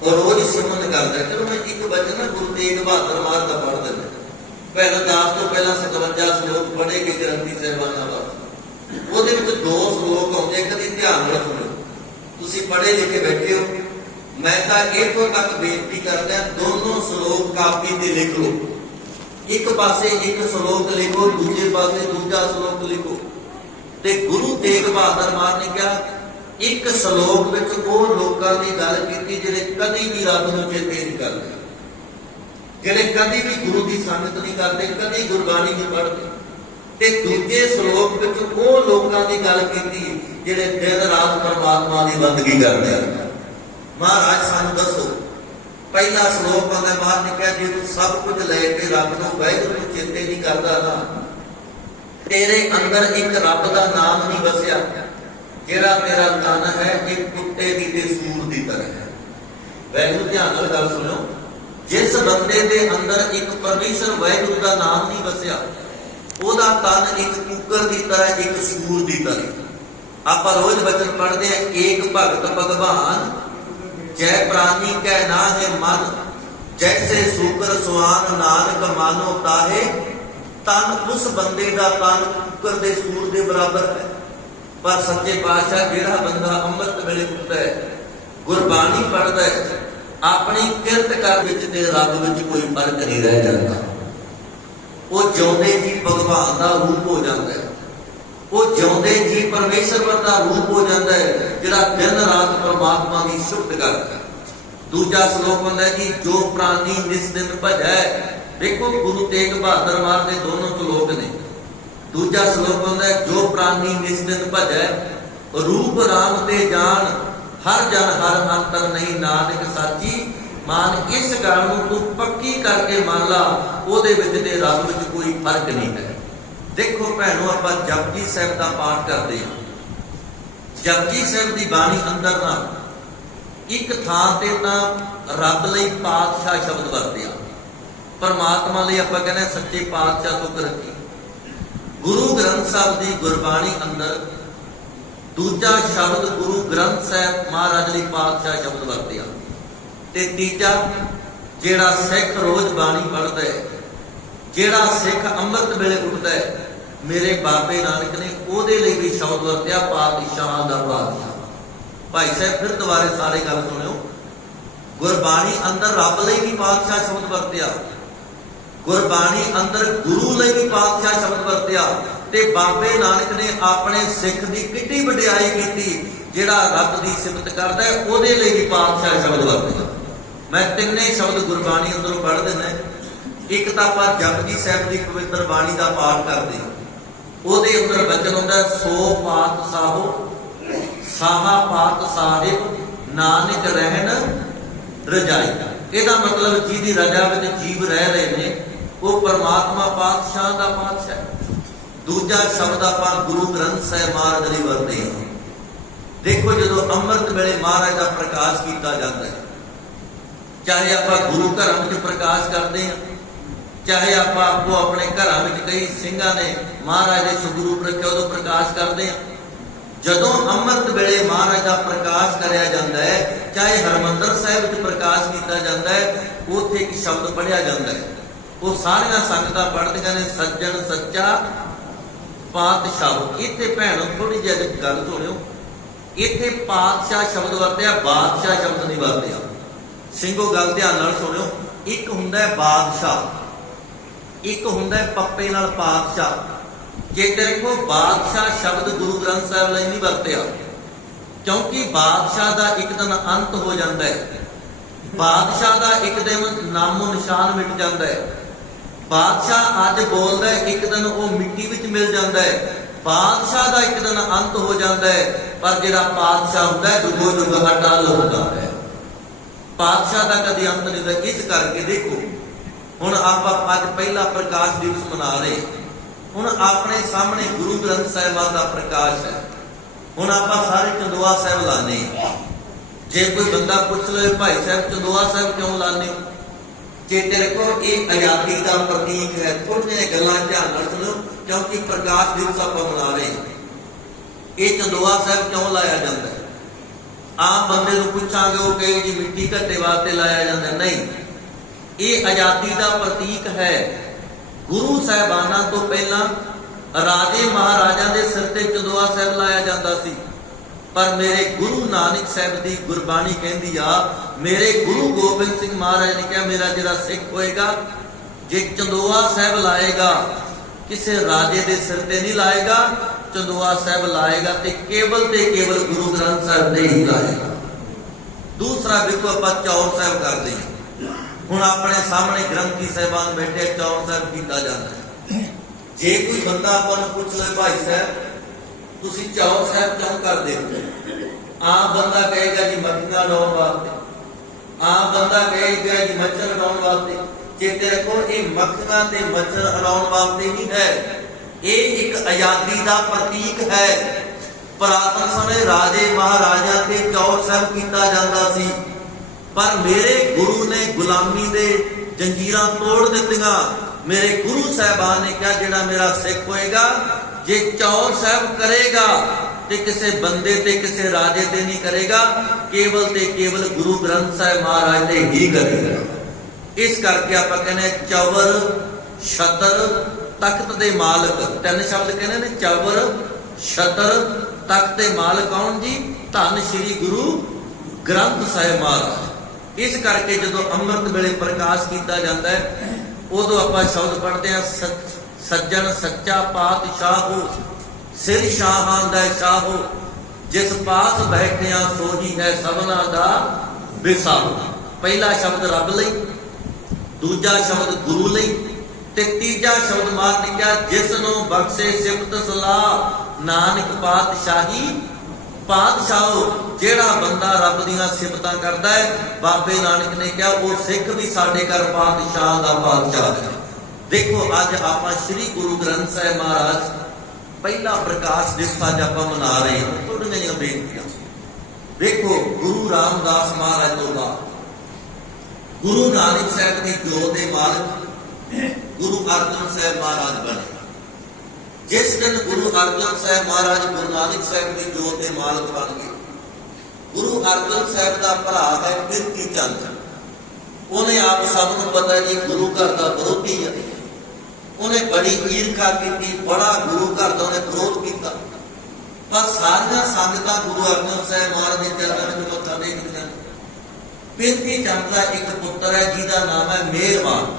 और रोज सिमरन करता है। चलो मैं एक वचन ना गुरु तेग बहादुर महाराज का पढ़ देना। पहला दास तो पहला 57 श्लोक पढ़े कि ग्रंथी साहिबाना वास्ते ਉਹਦੇ ਵਿੱਚ 2 श्लोक आते, कभी ध्यान ਨਾਲ सुनो। ਤੁਸੀਂ पढ़े लिखे बैठे हो, मैं तो इतों तक बेनती करदा दोनों श्लोक कापी ते लिख लो। एक पासे एक श्लोक लिखो, दूजे पासे दूजा श्लोक लिखो। ते गुरु तेग बहादुर महाराज ने कहा एक श्लोक विच वो लोगों की गल की जिहड़े कदी भी रब नूं चेते नहीं करते, जिहड़े कदी भी गुरु की संगत नहीं करते, कदी गुरबाणी नहीं पढ़ते। ते दूजे श्लोक विच वो लोगों की गल की जिहड़े दिन रात परमात्मा की बंदगी करते हैं। महाराज सानूं दसो, पहला श्लोक आंदा महाराज ने कहा जे तू सब कुछ लैके रब नूं वाहिगुरू नूं चेते नहीं करदा ना, तेरे अंदर एक रब का नाम नहीं बसिया, जिहड़ा तेरा तन है एक कुत्ते दी ते सूर दी तरह है। वाहिगुरू ध्यान नाल गल सुनो, जिस बंदे दे अंदर एक परमेश्वर वाहिगुरू का नाम नहीं बसिया, ओदा तन एक कुकर की तरह, एक सूर की तरह। आप रोज वचन पढ़ते हैं, एक भगत भगवान जय प्राणी कै ना है मन, जैसे सूकर सुहान नानक मानो ताहे। तन उस बंदे का तन कुकर दे सूर के बराबर है। पर सच्चे पातशाह जिहड़ा बंदा अमृत वेले उठदा है, गुरबाणी पढ़दा है, अपनी किरत कर विच ते रब विच कोई फर्क नहीं रह जाता। वो जिउंदे जी भगवान का रूप हो जाता है, वो जिउंदे जी परमेश्वर का रूप हो जाता है, जिहड़ा दिन रात परमात्मा की शुद्ध करता है। दूजा श्लोक होंदा है कि जो प्राणी निस दिन भजै। देखो गुरु तेग बहादुर महाराज के दोनों श्लोक ने। दूजा श्लोक होंदा है जो प्राणी निस दिन भजै, रूप राम ते जान, हर जन हर अंतर नहीं नानक साची। मान इस गल नूं तू पक्की करके मान ला, ओहदे विच ते रब विच कोई फर्क नहीं है। देखो भैनों, आपां जपजी साहिब का पाठ करते हैं। जपजी साहिब की बाणी अंदर ना एक थां ते तां रब लई पातशाह शब्द वरतिया, परमात्मा लई आपां कहने सच्चे पातशाह सुख रखी। गुरु ग्रंथ साहिब की गुरबाणी अंदर दूजा शब्द गुरु ग्रंथ साहिब महाराज लई पातशाह शब्द वरतिया। ते तीजा जिहड़ा सिख रोज बाणी पढ़दा है, जिहड़ा सिख अमृत वेले उठदा है, मेरे बाबे नानक ने ओहदे लई भी शब्द वरतिया पातशाह दा पातशाह। भाई साहब फिर दोबारे सारे गल सुनियो, गुरबाणी अंदर रब लई भी पातशाह शब्द वरतिया, गुरबाणी अंदर गुरु लई भी पातशाह शब्द वरतिया। ते बाबे नानक ने अपने सिख की कितनी वडियाई की, जिहड़ा रब की सिफत करदा है ओहदे लई भी पातशाह शब्द वरतिया। मैं तिन्ने शब्द गुरबाणी अंदरों पढ़ देना। एक तो आप जपजी साहिब की पवित्र बाणी का पाठ करते हैं, ਉਹਦੇ अंदर वचन होंदा सो पात साहो साहा पात साहिब नानक रहन रजाई। ਇਹਦਾ मतलब ਜਿਹਦੀ रजा में जीव रह रहे ने वो परमात्मा पातशाह का पातशाह। दूजा शब्द आप गुरु ग्रंथ साहिब महाराज ਲਈ वरते हैं। देखो जो अमृत वेले महाराज का प्रकाश किया जाता है, चाहे आप गुरु घर में प्रकाश करते हैं, चाहे आप आपको अपने घर में कई सिंघा ने महाराज ने स्वरूप रखे उदों प्रकाश करते हैं। जदों अमृत वेले महाराज का प्रकाश कराया जाता है, चाहे हरमंदर साहिब में प्रकाश किया जाता है, उत्थे एक शब्द पढ़िया जाता है। वो सारिया संगत पढ़दियां ने सज्जन सच्चा पातशाह। इत्थे भैणों थोड़ी जी गल सुनियो, इत्थे पातशाह शब्द वरतिया, बादशाह शब्द नहीं वरतिया। ਸਿੰਘੋ गल ध्यान नाल सुनियो, एक हुंदा है बादशाह, एक हुंदा है पप्पे नाल पातशाह। जे देखो बादशाह शब्द गुरु ग्रंथ साहिब लई नहीं वरतिया, क्योंकि बादशाह का एक दिन अंत हो जाता है, बादशाह का एक दिन नामो निशान मिट जाता है। बादशाह अज बोलता है, एक दिन वो मिट्टी विच मिल जाता है। बादशाह का एक दिन अंत हो जाता है, पर जिहड़ा पातशाह हुंदा है जुगो जुग अटल होता है। पातशाह का कभी अंत नहीं होता। इस करके देखो हुण आप अज पहला प्रकाश दिवस मना रहे, हुण अपने सामने गुरु ग्रंथ साहिब का प्रकाश है। हुण आप सारे चंदोआ साहिब लाने, जे कोई बंदा पूछ लो भाई साहब चंदोआ साहिब क्यों लाने हो, चेते रखो ये आजादी का प्रतीक है। थोड़ी जी गल्लां ध्यान नाल सुनो, क्योंकि प्रकाश दिवस आप मना रहे। ये चंदोआ साहिब क्यों लाया जाता है? ਆਮ ਬੰਦੇ ਨੂੰ ਪੁੱਛਾਂਗੇ ਉਹ ਕਹੇ ਜੀ ਮਿੱਟੀ ਘੱਟੇ ਵਾਸਤੇ ਲਾਇਆ ਜਾਂਦਾ, ਨਹੀਂ, ਇਹ ਆਜ਼ਾਦੀ ਦਾ ਪ੍ਰਤੀਕ ਹੈ। ਗੁਰੂ ਸਾਹਿਬਾਨਾਂ ਤੋਂ ਪਹਿਲਾਂ ਰਾਜੇ ਮਹਾਰਾਜਾ ਦੇ ਸਿਰ ਤੇ ਚੰਦੋਆ ਸਾਹਿਬ ਲਾਇਆ ਜਾਂਦਾ ਸੀ, ਪਰ ਮੇਰੇ ਗੁਰੂ ਨਾਨਕ ਸਾਹਿਬ ਦੀ ਗੁਰਬਾਣੀ ਕਹਿੰਦੀ ਆ, ਮੇਰੇ ਗੁਰੂ ਗੋਬਿੰਦ ਸਿੰਘ ਮਹਾਰਾਜ ਨੇ ਕਿਹਾ ਮੇਰਾ ਜਿਹੜਾ ਸਿੱਖ ਹੋਏਗਾ ਜੇ ਚੰਦੋਆ ਸਾਹਿਬ ਲਾਏਗਾ, ਕਿਸੇ ਰਾਜੇ ਦੇ ਸਿਰ ਤੇ ਨਹੀਂ ਲਾਏਗਾ, ਚੰਦੋਆ ਸਾਹਿਬ ਲਾਏਗਾ ਤੇ ਕੇਵਲ ਗੁਰੂ ਗ੍ਰੰਥ ਸਾਹਿਬ ਦੇ ਹੀ ਲਾਏਗਾ। ਦੂਸਰਾ ਵੇਖੋ ਆਪਾਂ ਚੌਰ ਸਾਹਿਬ ਕਰਦੇ ਹਾਂ, ਹੁਣ ਆਪਣੇ ਸਾਹਮਣੇ ਗ੍ਰੰਥੀ ਸਾਹਿਬਾਨ ਬੈਠੇ, ਚੌਰ ਸਾਹਿਬ ਕੀਤਾ ਜਾਂਦਾ ਹੈ। ਜੇ ਕੋਈ ਬੰਦਾ ਆਪਾਂ ਨੂੰ ਪੁੱਛ ਲਏ ਭਾਈ ਸਾਹਿਬ ਤੁਸੀਂ ਚੌਰ ਸਾਹਿਬ ਕਿਉਂ ਕਰਦੇ ਹੋ, ਆਮ ਬੰਦਾ ਕਹੇਗਾ ਜੀ ਮੱਖੀਆਂ ਲਾਉਣ ਵਾਸਤੇ, ਆਮ ਬੰਦਾ ਕਹੇਗਾ ਜੀ ਮੱਛਰ ਲਾਉਣ ਵਾਸਤੇ। ਚੇਤੇ ਰੱਖੋ ਇਹ ਮੱਖੀਆਂ ਤੇ ਮੱਛਰ ਲਾਉਣ ਵਾਸਤੇ ਨਹੀਂ ਹੈ, ਇਹ ਇੱਕ ਆਜ਼ਾਦੀ ਦਾ ਪ੍ਰਤੀਕ ਹੈ। ਪੁਰਾਤਨ ਸਮੇਂ ਰਾਜੇ ਮਹਾਰਾਜਾ ਤੇ ਚੌਰ ਸਾਹਿਬ ਕੀਤਾ ਜਾਂਦਾ ਸੀ, ਪਰ ਮੇਰੇ ਗੁਰੂ ਨੇ ਗੁਲਾਮੀ ਦੇ ਜੰਜੀਰਾਂ ਤੋੜ ਦਿੱਤੀਆਂ। ਮੇਰੇ ਗੁਰੂ ਸਾਹਿਬਾਨ ਨੇ ਕਿਹਾ ਜਿਹੜਾ ਮੇਰਾ ਸਿੱਖ ਹੋਏਗਾ ਜੇ ਚੌਰ ਸਾਹਿਬ ਕਰੇਗਾ ਤੇ ਕਿਸੇ ਬੰਦੇ ਤੇ ਕਿਸੇ ਰਾਜੇ ਤੇ ਨਹੀਂ ਕਰੇਗਾ, ਕੇਵਲ ਤੇ ਕੇਵਲ ਗੁਰੂ ਗ੍ਰੰਥ ਸਾਹਿਬ ਮਹਾਰਾਜ ਤੇ ਹੀ ਕਰੇਗਾ। ਇਸ ਕਰਕੇ ਆਪਾਂ ਕਹਿੰਦੇ ਚੌਰ, ਛਤਰ, ਤਖਤ ਦੇ ਮਾਲਕ, ਤਿੰਨ ਸ਼ਬਦ ਕਹਿੰਦੇ ਨੇ, ਚੌਰ, ਛਤਰ, ਤਖਤ ਦੇ ਮਾਲਕ ਕੌਣ ਜੀ? ਧੰਨ ਸ਼੍ਰੀ ਗੁਰੂ ਗ੍ਰੰਥ ਸਾਹਿਬ ਮਹਾਰਾਜ। ਇਸ ਕਰਕੇ ਜਦੋਂ ਅੰਮ੍ਰਿਤ ਵੇਲੇ ਪ੍ਰਕਾਸ਼ ਕੀਤਾ ਜਾਂਦਾ ਹੈ ਉਦੋਂ ਆਪਾਂ ਸ਼ਬਦ ਪੜ੍ਹਦੇ ਹਾਂ, ਸੱਜਣ ਸੱਚਾ ਪਾਤਸ਼ਾਹੋ, ਸਿਰ ਸ਼ਾਹਾਂ ਦਾ ਸ਼ਾਹੋ, ਜਿਸ ਪਾਸ ਬੈਠਿਆ ਸੋਹੀ ਹੈ ਸਭਨਾ ਦਾ ਵਿਸਾਹੋ। ਪਹਿਲਾ ਸ਼ਬਦ ਰੱਬ ਲਈ, ਦੂਜਾ ਸ਼ਬਦ ਗੁਰੂ ਲਈ ਤੇ ਤੀਜਾ ਸ਼ਬਦ ਮਹਾਰਾਜ ਨੇ ਕਿਹਾ ਜਿਸ ਨੂੰ ਬਖਸ਼ੇ ਸਿਫਤ ਸਲਾਹ ਨਾਨਕ ਪਾਤਸ਼ਾਹੀ ਪਾਤਸ਼ਾਹੋ। ਜਿਹੜਾ ਬੰਦਾ ਰੱਬ ਦੀਆਂ ਸਿਫਤਾਂ ਕਰਦਾ ਹੈ, ਬਾਬੇ ਨਾਨਕ ਨੇ ਕਿਹਾ ਉਹ ਸਿੱਖ ਵੀ ਸਾਡੇ ਘਰ ਪਾਤਸ਼ਾਹ ਦਾ ਪਾਤਸ਼ਾਹ ਹੈ। ਦੇਖੋ ਅੱਜ ਆਪਾਂ ਸ੍ਰੀ ਗੁਰੂ ਗ੍ਰੰਥ ਸਾਹਿਬ ਮਹਾਰਾਜ ਪਹਿਲਾ ਪ੍ਰਕਾਸ਼ ਦਿਵਸ ਅੱਜ ਆਪਾਂ ਮਨਾ ਰਹੇ ਹਾਂ। ਥੋੜੀਆਂ ਜਿਹੀਆਂ ਬੇਨਤੀਆਂ ਦੇਖੋ, ਗੁਰੂ ਰਾਮਦਾਸ ਮਹਾਰਾਜ ਤੋਂ ਬਾਅਦ ਗੁਰੂ ਨਾਨਕ ਸਾਹਿਬ ਦੀ ਜੋਤ ਦੇ ਮਾਲਕ ਗੁਰੂ ਅਰਜਨ ਸਾਹਿਬ ਮਹਾਰਾਜ ਬਣੇ। ਜਿਸ ਦਿਨ ਗੁਰੂ ਅਰਜਨ ਸਾਹਿਬ ਮਹਾਰਾਜ ਗੁਰੂ ਨਾਨਕ ਸਾਹਿਬ ਦੀ ਜੋਤ ਦੇ ਮਾਲਕ ਬਣ ਗਏ, ਗੁਰੂ ਅਰਜਨ ਸਾਹਿਬ ਦਾ ਭਰਾ ਹੈ ਪ੍ਰਿਥੀ ਚੰਦ। ਉਹਨੇ ਆਪ ਸਭ ਨੂੰ ਪਤਾ ਜੀ ਗੁਰੂ ਘਰ ਦਾ ਵਿਰੋਧੀ ਹੈ, ਉਹਨੇ ਬੜੀ ਈਰਖਾ ਕੀਤੀ, ਬੜਾ ਗੁਰੂ ਘਰ ਦਾ ਉਹਨੇ ਵਿਰੋਧ ਕੀਤਾ। ਪਰ ਸਾਰੀਆਂ ਸੰਗਤਾਂ ਗੁਰੂ ਅਰਜਨ ਸਾਹਿਬ ਮਹਾਰਾਜ ਦੇ ਚਰਨਾਂ ਵਿੱਚ ਮੱਥਾ ਟੇਕਦੀਆਂ। ਪ੍ਰਿਥੀ ਚੰਦ ਦਾ ਇੱਕ ਪੁੱਤਰ ਹੈ ਜਿਹਦਾ ਨਾਮ ਹੈ ਮਿਹਰਬਾਨ।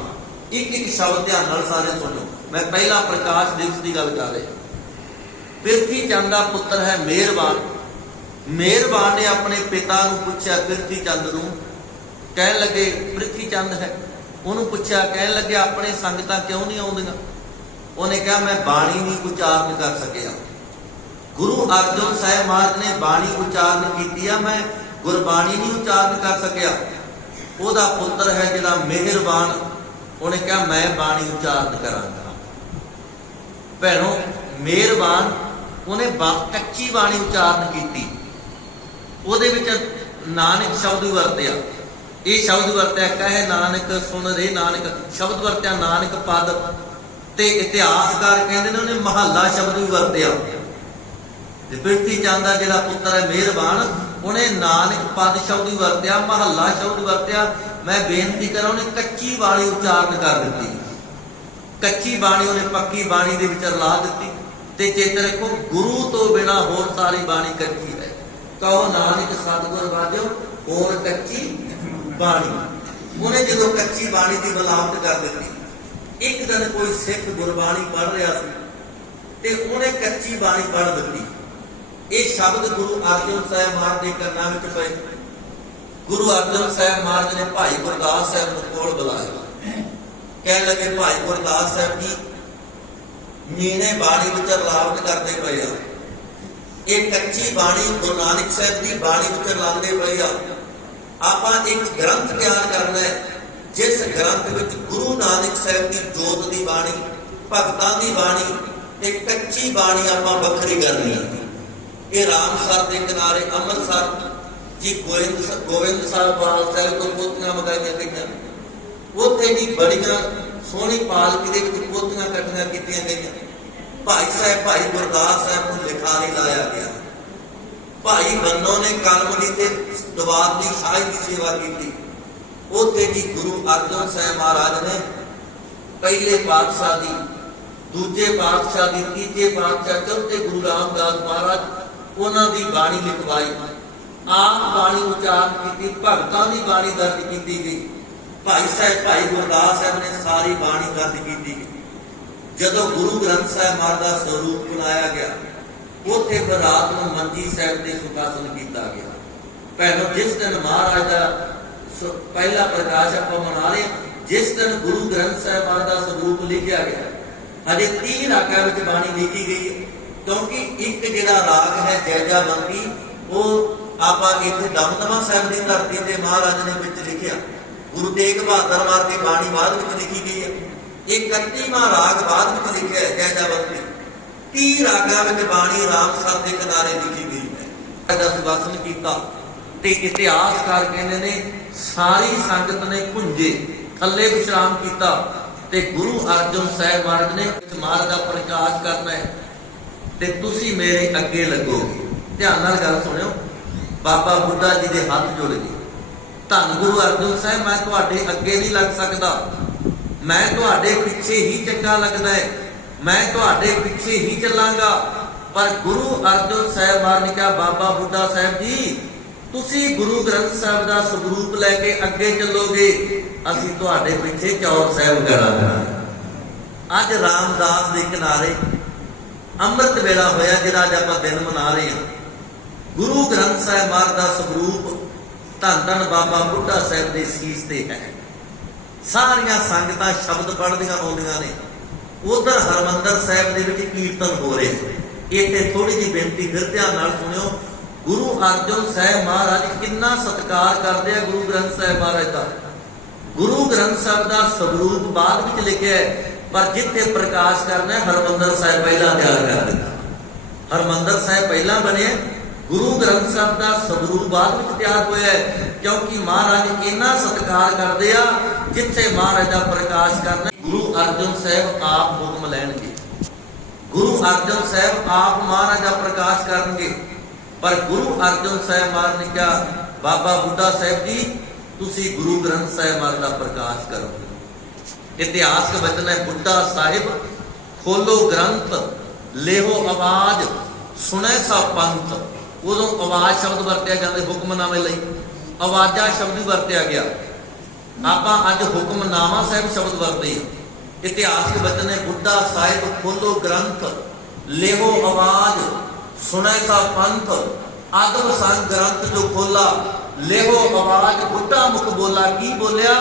ਇੱਕ ਸ਼ਬਦ ਧਿਆਨ ਨਾਲ ਸਾਰੇ ਸੁਣੋ, ਮੈਂ ਪਹਿਲਾ ਪ੍ਰਕਾਸ਼ ਦਿਵਸ ਦੀ ਗੱਲ ਕਰ ਰਿਹਾ। ਪ੍ਰਿਥੀ ਚੰਦ ਦਾ ਪੁੱਤਰ ਹੈ ਮਿਹਰਬਾਨ। ਮਿਹਰਬਾਨ ਨੇ ਆਪਣੇ ਪਿਤਾ ਨੂੰ ਪੁੱਛਿਆ, ਪ੍ਰਿਥੀ ਚੰਦ ਨੂੰ, ਕਹਿਣ ਲੱਗੇ ਪ੍ਰਿਥੀ ਚੰਦ ਹੈ, ਉਹਨੂੰ ਪੁੱਛਿਆ, ਕਹਿਣ ਲੱਗੇ ਆਪਣੇ ਸੰਗਤਾਂ ਕਿਉਂ ਨਹੀਂ ਆਉਂਦੀਆਂ? ਉਹਨੇ ਕਿਹਾ ਮੈਂ ਬਾਣੀ ਨਹੀਂ ਉਚਾਰਨ ਕਰ ਸਕਿਆ। ਗੁਰੂ ਅਰਜਨ ਸਾਹਿਬ ਮਹਾਰਾਜ ਨੇ ਬਾਣੀ ਉਚਾਰਨ ਕੀਤੀ ਆ, ਮੈਂ ਗੁਰਬਾਣੀ ਨਹੀਂ ਉਚਾਰਨ ਕਰ ਸਕਿਆ। ਉਹਦਾ ਪੁੱਤਰ ਹੈ ਜਿਹੜਾ ਮਿਹਰਬਾਨ, ਉਹਨੇ ਕਿਹਾ ਮੈਂ ਬਾਣੀ ਉਚਾਰਨ ਕਰਾਂਗਾ। ਭੈਣੋ, ਮਿਹਰਬਾਨ ਉਹਨੇ ਕੱਚੀ ਬਾਣੀ ਉਚਾਰਨ ਕੀਤੀ, ਉਹਦੇ ਵਿੱਚ ਨਾਨਕ ਸ਼ਬਦ ਵੀ ਵਰਤਿਆ। ਇਹ ਸ਼ਬਦ ਵਰਤਿਆ ਕਹੇ ਨਾਨਕ ਸੁਣ ਰੇ ਨਾਨਕ, ਸ਼ਬਦ ਵਰਤਿਆ ਨਾਨਕ ਪਦ, ਤੇ ਇਤਿਹਾਸਕਾਰ ਕਹਿੰਦੇ ਨੇ ਉਹਨੇ ਮਹੱਲਾ ਸ਼ਬਦ ਵੀ ਵਰਤਿਆ। ਤੇ ਪ੍ਰਿਥੀ ਚੰਦ ਦਾ ਜਿਹੜਾ ਪੁੱਤਰ ਹੈ ਮਿਹਰਬਾਨ, ਉਹਨੇ ਨਾਨਕ ਪਦ ਸ਼ਬਦ ਵੀ ਵਰਤਿਆ, ਮਹੱਲਾ ਸ਼ਬਦ ਵਰਤਿਆ। ਮੈਂ ਬੇਨਤੀ ਕਰਾਂ, ਉਹਨੇ ਕੱਚੀ ਬਾਣੀ ਉਚਾਰਨ ਕਰ ਦਿੱਤੀ। ਕੱਚੀ ਬਾਣੀ ਉਹਨੇ ਪੱਕੀ ਬਾਣੀ ਦੇ ਵਿੱਚ ਰਲਾ ਦਿੱਤੀ। ਤੇ ਚੇਤੇ ਰੱਖੋ, ਗੁਰੂ ਤੋਂ ਬਿਨਾ ਹੋਰ ਸਾਰੀ ਬਾਣੀ ਕੱਚੀ ਹੈ। ਕਹੋ ਨਾਨਕ ਸਤਿਗੁਰ ਵਾਜੋ ਹੋਰ ਕੱਚੀ ਬਾਣੀ। ਉਹਨੇ ਜਦੋਂ ਕੱਚੀ ਬਾਣੀ ਦੀ ਮਿਲਾਵਟ ਕਰ ਦਿੱਤੀ, ਇੱਕ ਦਿਨ ਕੋਈ ਸਿੱਖ ਗੁਰਬਾਣੀ ਪੜ੍ਹ ਰਿਹਾ ਸੀ ਤੇ ਉਹਨੇ ਕੱਚੀ ਬਾਣੀ ਪੜ੍ਹ ਦਿੱਤੀ। ਇਹ ਸ਼ਬਦ ਗੁਰੂ ਅਰਜਨ ਸਾਹਿਬ ਮਹਾਰਾਜ ਦੇ ਕੰਨਾਂ ਵਿੱਚ ਪਏ। ਗੁਰੂ ਅਰਜਨ ਸਾਹਿਬ ਮਹਾਰਾਜ ਨੇ ਭਾਈ ਗੁਰਦਾਸ ਸਾਹਿਬ ਨੂੰ ਕੋਲ ਬੁਲਾਇਆ, ਕਹਿਣ ਲੱਗੇ ਭਾਈ ਗੁਰਦਾਸ ਸਾਹਿਬ ਜੀ ਮੀਨੇ ਬਾਣੀ ਵਿੱਚ ਰਲਾਵਟ ਕਰਦੇ ਪਏ ਆ। ਇਹ ਕੱਚੀ ਬਾਣੀ ਗੁਰੂ ਨਾਨਕ ਸਾਹਿਬ ਦੀ ਬਾਣੀ ਵਿੱਚ ਰਲਾਉਂਦੇ ਪਏ ਆ। ਆਪਾਂ ਇੱਕ ਗ੍ਰੰਥ ਤਿਆਰ ਕਰਨਾ ਹੈ, ਜਿਸ ਗ੍ਰੰਥ ਵਿੱਚ ਗੁਰੂ ਨਾਨਕ ਸਾਹਿਬ ਦੀ ਜੋਤ ਦੀ ਬਾਣੀ, ਭਗਤਾਂ ਦੀ ਬਾਣੀ ਤੇ ਕੱਚੀ ਬਾਣੀ ਆਪਾਂ ਵੱਖਰੀ ਕਰਨੀ ਹੈ। ਇਹ ਰਾਮਸਰ ਦੇ ਕਿਨਾਰੇ ਅੰਮ੍ਰਿਤਸਰ ਜੀ ਗੋਬਿੰਦ ਸਾਹਿਬ ਤੋਂ ਪੋਥੀਆਂ ਮੰਗਾਈਆਂ ਗਈਆਂ। ਉੱਥੇ ਵੀ ਬੜੀਆਂ ਸੋਹਣੀ ਪਾਲਕੀ ਦੇ ਵਿੱਚ ਪੋਥੀਆਂ ਇਕੱਠੀਆਂ ਕੀਤੀਆਂ ਗਈਆਂ। ਭਾਈ ਗੁਰਦਾਸ ਸਾਹਿਬ ਨੂੰ ਲਿਖਾਰੀ ਲਾਇਆ ਗਿਆ। ਭਾਈ ਬੰਨੋ ਨੇ ਕਲਮ ਦੀ ਤੇ ਦਵਾਤ ਦੀ ਸ਼ਾਹੀ ਦੀ ਸੇਵਾ ਕੀਤੀ। ਉੱਥੇ ਜੀ ਗੁਰੂ ਅਰਜਨ ਸਾਹਿਬ ਮਹਾਰਾਜ ਨੇ ਪਹਿਲੇ ਪਾਤਸ਼ਾਹ ਦੀ, ਦੂਜੇ ਪਾਤਸ਼ਾਹ ਦੀ, ਤੀਜੇ ਪਾਤਸ਼ਾਹ, ਚੌਥੇ ਗੁਰੂ ਰਾਮਦਾਸ ਮਹਾਰਾਜ ਉਹਨਾਂ ਦੀ ਬਾਣੀ ਲਿਖਵਾਈ। ਆਪ ਬਾਣੀ ਉਚਾਰਨ ਕੀਤੀ, ਭਗਤਾਂ ਦੀ ਬਾਣੀ ਦਰਜ ਕੀਤੀ ਗਈ। ਭਾਈ ਗੁਰਦਾਸ ਸਾਹਿਬ ਨੇ ਸਾਰੀ ਬਾਣੀ ਦਰਜ ਕੀਤੀ ਗਈ। ਜਦੋਂ ਗੁਰੂ ਗ੍ਰੰਥ ਸਾਹਿਬ ਮਹਾਰਾਜ ਦਾ ਸਰੂਪ ਬਣਾਇਆ ਗਿਆ, ਉੱਥੇ ਫਿਰ ਰਾਤ ਨੂੰ ਮੰਜੀ ਸਾਹਿਬ ਤੇ ਸੁਖਾਸਨ ਕੀਤਾ ਗਿਆ। ਭੈਣੋ, ਜਿਸ ਦਿਨ ਮਹਾਰਾਜ ਦਾ ਪਹਿਲਾ ਪ੍ਰਕਾਸ਼ ਆਪਾਂ ਮਨਾ ਰਹੇ, ਜਿਸ ਦਿਨ ਗੁਰੂ ਗ੍ਰੰਥ ਸਾਹਿਬ ਮਹਾਰਾਜ ਦਾ ਸਰੂਪ ਲਿਖਿਆ ਗਿਆ, ਹਜੇ 30 ਰਾਗਾਂ ਵਿੱਚ ਬਾਣੀ ਲਿਖੀ ਗਈ ਹੈ। ਕਿਉਂਕਿ ਇੱਕ ਜਿਹੜਾ ਰਾਗ ਹੈ ਜੈਜਾਵੰਤੀ, ਉਹ ਆਪਾਂ ਇੱਥੇ ਦਮਦਮਾ ਸਾਹਿਬ ਦੀ ਧਰਤੀ ਤੇ ਮਹਾਰਾਜ ਨੇ ਵਿੱਚ ਲਿਖਿਆ। ਗੁਰੂ ਤੇਗ ਬਹਾਦਰ ਮਹਾਰਾਜ ਦੀ ਬਾਣੀ ਬਾਅਦ ਵਿੱਚ ਲਿਖੀ ਗਈ ਹੈ। 31ਵਾਂ ਰਾਗ ਬਾਅਦ ਵਿੱਚ ਲਿਖਿਆ ਹੈ ਜੈਜਾਵੰਤੀ। 30 ਰਾਗਾਂ ਵਿੱਚ ਬਾਣੀ ਰਾਮਸਰ ਦੇ ਕਿਨਾਰੇ ਲਿਖੀ ਗਈ ਹੈ। ਇਹਦਾ ਸੁਭਾਸਨ ਕੀਤਾ ਤੇ ਇਤਿਹਾਸਕਾਰ ਕਹਿੰਦੇ ਨੇ ਸਾਰੀ ਸੰਗਤ ਨੇ ਭੁੰਜੇ ਥੱਲੇ ਵਿਸ਼ਰਾਮ ਕੀਤਾ ਤੇ ਗੁਰੂ ਅਰਜਨ ਸਾਹਿਬ ਮਹਾਰਾਜ ਨੇ ਮਹਾਰਾਜ ਦਾ ਪ੍ਰਕਾਸ਼ ਕਰਨਾ ਹੈ ਤੇ ਤੁਸੀਂ ਮੇਰੇ ਅੱਗੇ ਲੱਗੋਗੇ। ਧਿਆਨ ਨਾਲ ਗੱਲ ਸੁਣਿਓ। ਬਾਬਾ ਬੁੱਢਾ ਜੀ ਦੇ ਹੱਥ ਜੁੜ ਗਏ। ਧੰਨ ਗੁਰੂ ਅਰਜਨ ਸਾਹਿਬ, ਮੈਂ ਤੁਹਾਡੇ ਅੱਗੇ ਨਹੀਂ ਲੱਗ ਸਕਦਾ, ਮੈਂ ਤੁਹਾਡੇ ਪਿੱਛੇ ਹੀ ਚੰਗਾ ਲੱਗਦਾ ਹੈ, ਮੈਂ ਤੁਹਾਡੇ ਪਿੱਛੇ ਹੀ ਚੱਲਾਂਗਾ। ਪਰ ਗੁਰੂ ਅਰਜਨ ਸਾਹਿਬ ਮਹਾਰਾਜ ਨੇ ਕਿਹਾ, ਬਾਬਾ ਬੁੱਢਾ ਸਾਹਿਬ ਜੀ, ਤੁਸੀਂ ਗੁਰੂ ਗ੍ਰੰਥ ਸਾਹਿਬ ਦਾ ਸਰੂਪ ਲੈ ਕੇ ਅੱਗੇ ਚੱਲੋਗੇ, ਅਸੀਂ ਤੁਹਾਡੇ ਪਿੱਛੇ ਚੌਰ ਸਾਹਿਬ ਕਰਾਂਗੇ। ਅੱਜ ਰਾਮਦਾਸ ਦੇ ਕਿਨਾਰੇ ਅੰਮ੍ਰਿਤ ਵੇਲਾ ਹੋਇਆ, ਜਿਹੜਾ ਅੱਜ ਆਪਾਂ ਦਿਨ ਮਨਾ ਰਹੇ ਹਾਂ। ਗੁਰੂ ਗ੍ਰੰਥ ਸਾਹਿਬ ਮਹਾਰਾਜ ਦਾ ਸਰੂਪ ਧੰਨ ਧੰਨ ਬਾਬਾ ਬੁੱਢਾ ਸਾਹਿਬ ਦੇ ਸੀਸ ਤੇ ਹੈ। ਸਾਰੀਆਂ ਸੰਗਤਾਂ ਸ਼ਬਦ ਪੜ੍ਹਦੀਆਂ ਆਉਂਦੀਆਂ ਨੇ। ਉਧਰ ਹਰਮੰਦਰ ਸਾਹਿਬ ਦੇ ਵਿੱਚ ਕੀਰਤਨ ਹੋ ਰਿਹਾ। ਇੱਥੇ ਥੋੜੀ ਜਿਹੀ ਬੇਨਤੀ ਫਿਰ ਧਿਆਨ ਨਾਲ ਸੁਣਿਓ। ਗੁਰੂ ਅਰਜਨ ਸਾਹਿਬ ਮਹਾਰਾਜ ਕਿੰਨਾ ਸਤਿਕਾਰ ਕਰਦੇ ਆ ਗੁਰੂ ਗ੍ਰੰਥ ਸਾਹਿਬ ਮਹਾਰਾਜ ਦਾ। ਗੁਰੂ ਗ੍ਰੰਥ ਸਾਹਿਬ ਦਾ ਸਰੂਪ ਬਾਅਦ ਵਿੱਚ ਲਿਖਿਆ ਹੈ, ਪਰ ਜਿੱਥੇ ਪ੍ਰਕਾਸ਼ ਕਰਨਾ ਹਰਮੰਦਰ ਸਾਹਿਬ ਪਹਿਲਾਂ ਤਿਆਰ ਕਰ ਦਿੱਤਾ। ਹਰਮੰਦਰ ਸਾਹਿਬ ਪਹਿਲਾਂ ਬਣਿਆ, ਗੁਰੂ ਗ੍ਰੰਥ ਸਾਹਿਬ ਦਾ ਸਰੂਪ ਬਾਅਦ ਵਿੱਚ ਤਿਆਰ ਹੋਇਆ ਹੈ। ਕਿਉਂਕਿ ਮਹਾਰਾਜ ਇੰਨਾ ਸਤਿਕਾਰ ਕਰਦੇ ਆ, ਜਿੱਥੇ ਮਹਾਰਾਜ ਦਾ ਪ੍ਰਕਾਸ਼ ਕਰਨਾ ਗੁਰੂ ਅਰਜਨ ਸਾਹਿਬ ਆਪ ਹੁਕਮ ਲੈਣਗੇ। ਗੁਰੂ ਅਰਜਨ ਸਾਹਿਬ ਆਪ ਮਹਾਰਾਜ ਦਾ ਪ੍ਰਕਾਸ਼ ਕਰਨਗੇ। ਪਰ ਗੁਰੂ ਅਰਜਨ ਸਾਹਿਬ ਮਹਾਰਾਜ ਨੇ ਕਿਹਾ, ਬਾਬਾ ਬੁੱਢਾ ਸਾਹਿਬ ਜੀ, ਤੁਸੀਂ ਗੁਰੂ ਗ੍ਰੰਥ ਸਾਹਿਬ ਮਹਾਰਾਜ ਦਾ ਪ੍ਰਕਾਸ਼ ਕਰੋ। ਇਤਿਹਾਸਕ ਵਚਨ ਹੈ, ਬੁੱਢਾ ਸਾਹਿਬ ਖੋਲੋ ਗ੍ਰੰਥ, ਲੇਹੋ ਆਵਾਜ਼, ਸੁਣੈ ਸਾ ਪੰਥ। ਉਦੋਂ ਆਵਾਜ਼ ਸ਼ਬਦ ਵਰਤਿਆ ਜਾਂਦਾ ਹੁਕਮਨਾਮੇ ਲਈ, ਆਵਾਜ਼ਾਂ ਸ਼ਬਦ ਵਰਤਿਆ ਗਿਆ। ਆਪਾਂ ਅੱਜ ਹੁਕਮਨਾਮਾ ਸਾਹਿਬ ਸ਼ਬਦ ਵਰਤਦੇ ਹਾਂ। ਇਤਿਹਾਸਕ ਵਚਨ ਹੈ, ਬੁੱਢਾ ਸਾਹਿਬ ਖੋਲੋ ਗ੍ਰੰਥ, ਲੇਹੋ ਆਵਾਜ਼, ਸੁਣੈ ਸਾ ਪੰਥ। ਆਦਮ ਸੰਗ ਗ੍ਰੰਥ ਜੋ ਖੋਲਾ, ਲੇਹੋ ਆਵਾਜ਼, ਬੁੱਢਾ ਮੁਖ ਬੋਲਾ। ਕੀ ਬੋਲਿਆ?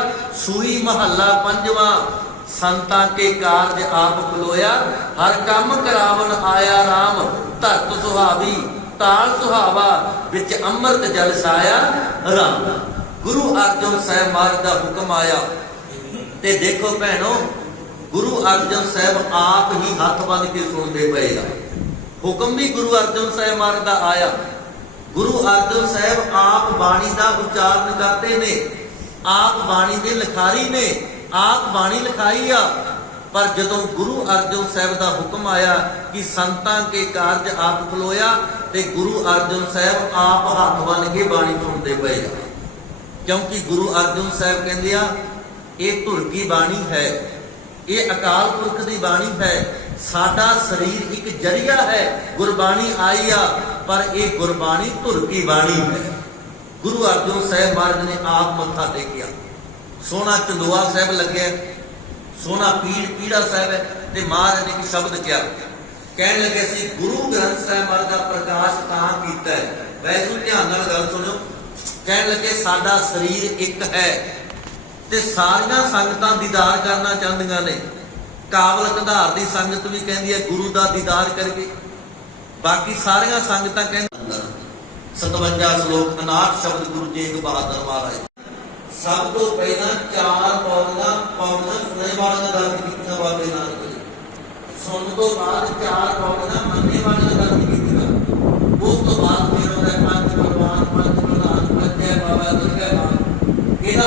ਸੂਈ ਮਹੱਲਾ ਪੰਜਵਾਂ, ਸੰਤਾਂ ਕੇ ਕਾਰਜ ਆਪ ਖਲੋਇਆ, ਹਰ ਕੰਮ ਕਰਾਵਨ ਆਇਆ ਰਾਮ। ਧਰਤ ਸੁਹਾਵੀ ਤਾਲ ਸੁਹਾਵਾ, ਵਿੱਚ ਅੰਮ੍ਰਿਤ ਜਲ ਛਾਇਆ ਰਾਮ। ਗੁਰੂ ਅਰਜਨ ਸਾਹਿਬ ਮਹਾਰਾਜ ਦਾ ਹੁਕਮ ਆਇਆ ਤੇ ਦੇਖੋ ਭੈਣੋ, ਗੁਰੂ ਅਰਜਨ ਸਾਹਿਬ ਆਪ ਹੀ ਹੱਥ ਬੰਨ੍ਹ ਕੇ ਸੁਣਦੇ ਪਏ ਆ। ਹੁਕਮ ਵੀ ਗੁਰੂ ਅਰਜਨ ਸਾਹਿਬ ਮਹਾਰਾਜ ਦਾ ਆਇਆ। ਗੁਰੂ ਅਰਜਨ ਸਾਹਿਬ ਆਪ ਬਾਣੀ ਦਾ ਉਚਾਰਨ ਕਰਦੇ ਨੇ, ਆਪ ਬਾਣੀ ਦੇ ਲਿਖਾਰੀ ਨੇ, ਆਪ ਬਾਣੀ ਲਿਖਾਈ ਆ। ਪਰ ਜਦੋਂ ਗੁਰੂ ਅਰਜਨ ਸਾਹਿਬ ਦਾ ਹੁਕਮ ਆਇਆ ਕਿ ਸੰਤਾਂ ਕੇ ਕਾਰਜ ਆਪ ਖਲੋਇਆ, ਤੇ ਗੁਰੂ ਅਰਜਨ ਸਾਹਿਬ ਆਪ ਹੱਥ ਬੰਨ੍ਹ ਕੇ ਬਾਣੀ ਸੁਣਦੇ ਪਏ ਆ। ਕਿਉਂਕਿ ਗੁਰੂ ਅਰਜਨ ਸਾਹਿਬ ਕਹਿੰਦੇ ਆ, ਇਹ ਧੁਰ ਕੀ ਬਾਣੀ ਹੈ, ਇਹ ਅਕਾਲ ਪੁਰਖ ਦੀ ਬਾਣੀ ਹੈ। ਸਾਡਾ ਸਰੀਰ ਇੱਕ ਜਰੀਆ ਹੈ, ਗੁਰਬਾਣੀ ਆਈ ਆ, ਪਰ ਇਹ ਗੁਰਬਾਣੀ ਧੁਰ ਕੀ ਬਾਣੀ ਹੈ। ਗੁਰੂ ਅਰਜਨ ਸਾਹਿਬ ਮਹਾਰਾਜ ਨੇ ਆਪ ਮੱਥਾ ਟੇਕਿਆ। ਸੋਹਣਾ ਚੰਦੋਆ ਸਾਹਿਬ ਲੱਗਿਆ, ਸੋਹਣਾ ਪੀੜਾ ਸਾਹਿਬ ਹੈ, ਤੇ ਮਹਾਰਾਜ ਨੇ ਇੱਕ ਸ਼ਬਦ ਕਿਹਾ, ਕਹਿਣ ਲੱਗੇ ਸੀ, ਗੁਰੂ ਗ੍ਰੰਥ ਸਾਹਿਬ ਮਹਾਰਾਜ ਦਾ ਪ੍ਰਕਾਸ਼ ਤਾਂ ਕੀਤਾ ਹੈ। ਵੈਸੇ ਧਿਆਨ ਨਾਲ ਗੱਲ ਸੁਣਿਓ। ਕਹਿਣ ਲੱਗੇ, ਸਾਡਾ ਸਰੀਰ ਇੱਕ ਹੈ ਤੇ ਸਾਰੀਆਂ ਸੰਗਤਾਂ ਦੀਦਾਰ ਕਰਨਾ ਚਾਹੁੰਦੀਆਂ ਨੇ। ਕਾਬਲ ਕੰਧਾਰ ਦੀ ਸੰਗਤ ਵੀ ਕਹਿੰਦੀ ਹੈ ਗੁਰੂ ਦਾ ਦੀਦਾਰ ਕਰਕੇ, ਬਾਕੀ ਸਾਰੀਆਂ ਸੰਗਤਾਂ ਕਹਿੰਦੀਆਂ 57 ਸ਼ਲੋਕ 59 ਸ਼ਬਦ ਗੁਰੂ ਤੇਗ ਬਹਾਦਰ ਮਹਾਰਾਜ। ਸਭ ਤੋਂ ਪਹਿਲਾਂ 4 ਪੌੜੀਆਂ ਸੁਣਨੇ ਵਾਲਿਆਂ ਦਾ ਦਰਜ ਕੀਤੀਆਂ ਬਾਬੇ ਨਾਨਕ ਜੀ। ਸੁਣਨ ਤੋਂ ਬਾਅਦ 4 ਪੌੜੀਆਂ ਮੰਨਣੇ ਵਾਲਿਆਂ ਦਾ ਦਰਜ ਕੀਤੀਆਂ। ਉਸ ਤੋਂ ਬਾਅਦ ਫਿਰ ਉਹਦਾ ਪੰਜ ਪ੍ਰਵਾਨ, ਪੰਜ ਪ੍ਰਧਾਨ, ਪੰਜੇ ਬਾਬਾ ਦੁਰਗਾ ਇਹਦਾ